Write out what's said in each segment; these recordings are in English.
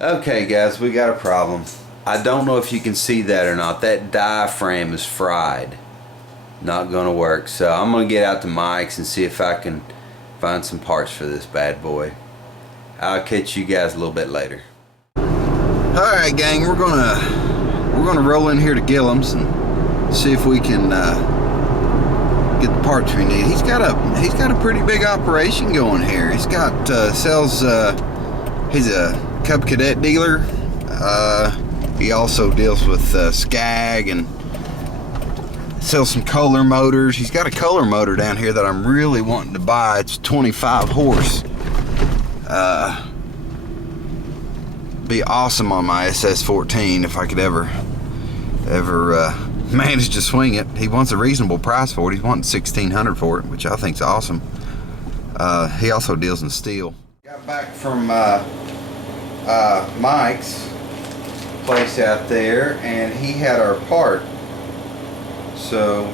Okay guys, we got a problem. I don't know if you can see that or not. That diaphragm is fried. Not gonna work. So I'm gonna get out to Mike's and see if I can find some parts for this bad boy. I'll catch you guys a little bit later. Alright gang, we're gonna roll in here to Gillum's and see if we can get the parts we need. He's got a pretty big operation going here. He's got he's a Cub Cadet dealer. He also deals with Skag and sells some Kohler motors. He's got a Kohler motor down here that I'm really wanting to buy. It's 25 horse. Be awesome on my SS14 if I could ever manage to swing it. He wants a reasonable price for it. He's wanting $1,600 for it, which I think is awesome. He also deals in steel. Got back from Mike's place out there, and he had our part. So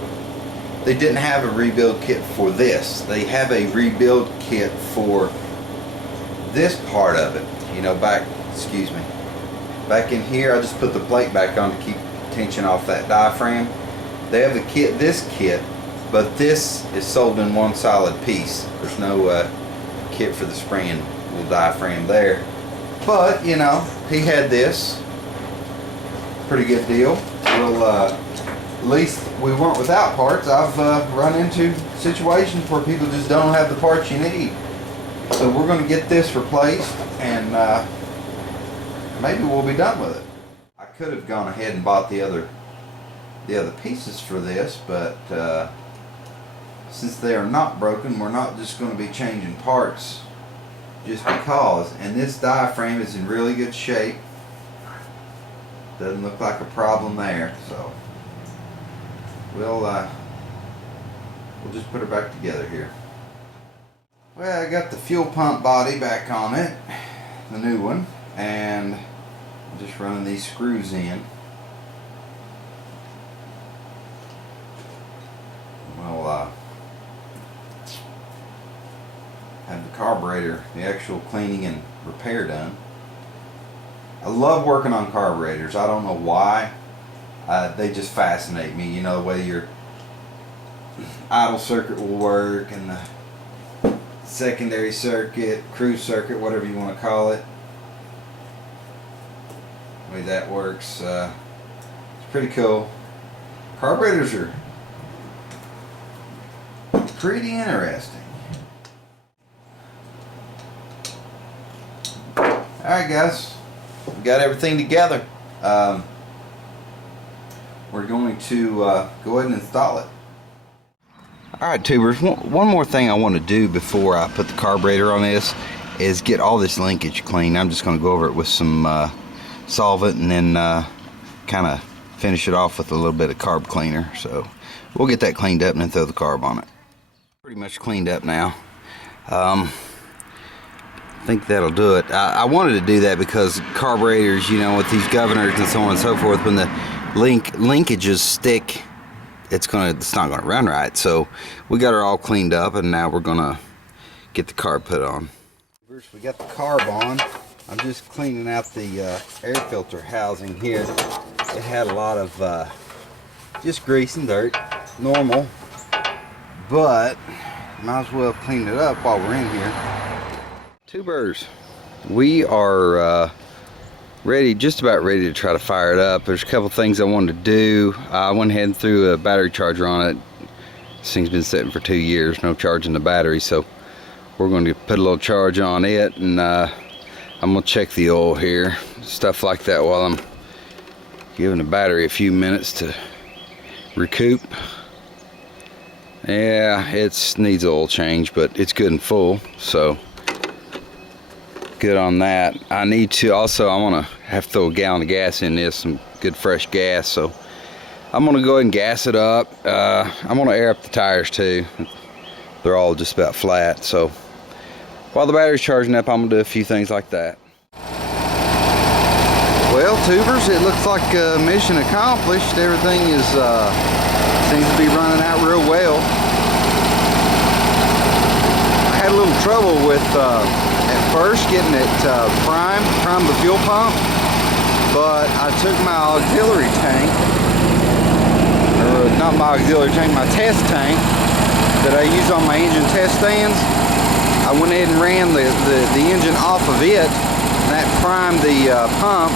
they didn't have a rebuild kit for this. They have a rebuild kit for this part of it. You know, back in here, I just put the plate back on to keep tension off that diaphragm. They have the kit, this kit, but this is sold in one solid piece. There's no kit for the spring little diaphragm there. But you know, he had this. Pretty good deal. Well, at least we weren't without parts. I've run into situations where people just don't have the parts you need. So we're going to get this replaced, and maybe we'll be done with it. I could have gone ahead and bought the other pieces for this, but since they are not broken, we're not just going to be changing parts just because. And this diaphragm is in really good shape. Doesn't look like a problem there, so we'll just put it back together here. Well, I got the fuel pump body back on it, the new one, and I'm just running these screws in. We'll have the carburetor, the actual cleaning and repair done. I love working on carburetors. I don't know why. They just fascinate me. You know, the way your idle circuit will work and the secondary circuit, cruise circuit, whatever you want to call it. The way that works. It's pretty cool. Carburetors are pretty interesting. Alright guys, we got everything together. We're going to go ahead and install it. Alright tubers, one more thing I want to do before I put the carburetor on this is get all this linkage clean. I'm just going to go over it with some solvent and then kind of finish it off with a little bit of carb cleaner. So we'll get that cleaned up and then throw the carb on it. Pretty much cleaned up now. I think that'll do it. I wanted to do that because carburetors, you know, with these governors and so on and so forth, when the linkages stick, it's not gonna run right. So we got her all cleaned up, and now we're gonna get the carb put on. First, we got the carb on. I'm just cleaning out the air filter housing here. It had a lot of just grease and dirt, normal, but might as well clean it up while we're in here. Tubers, we are just about ready to try to fire it up. There's a couple things I wanted to do. I went ahead and threw a battery charger on it. This thing's been sitting for 2 years, no charge in the battery, so we're going to put a little charge on it, and I'm going to check the oil here, stuff like that, while I'm giving the battery a few minutes to recoup. Yeah, it needs oil change, but it's good and full, so good on that. I need to also, I want to have to throw a gallon of gas in this, some good fresh gas, so I'm going to go ahead and gas it up. I'm going to air up the tires too. They're all just about flat, so while the battery's charging up, I'm going to do a few things like that. Well, tubers, it looks like mission accomplished. Everything is seems to be running out real well. I had a little trouble with at first getting it primed the fuel pump, but I took my auxiliary tank, or not my auxiliary tank, my test tank that I use on my engine test stands. I went ahead and ran the engine off of it, and that primed the pump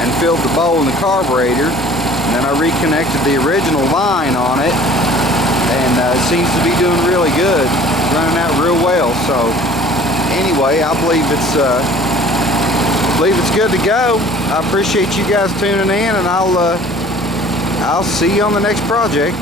and filled the bowl in the carburetor. And then I reconnected the original line on it, and it seems to be doing really good, running out real well. So anyway, I believe it's good to go. I appreciate you guys tuning in, and I'll see you on the next project.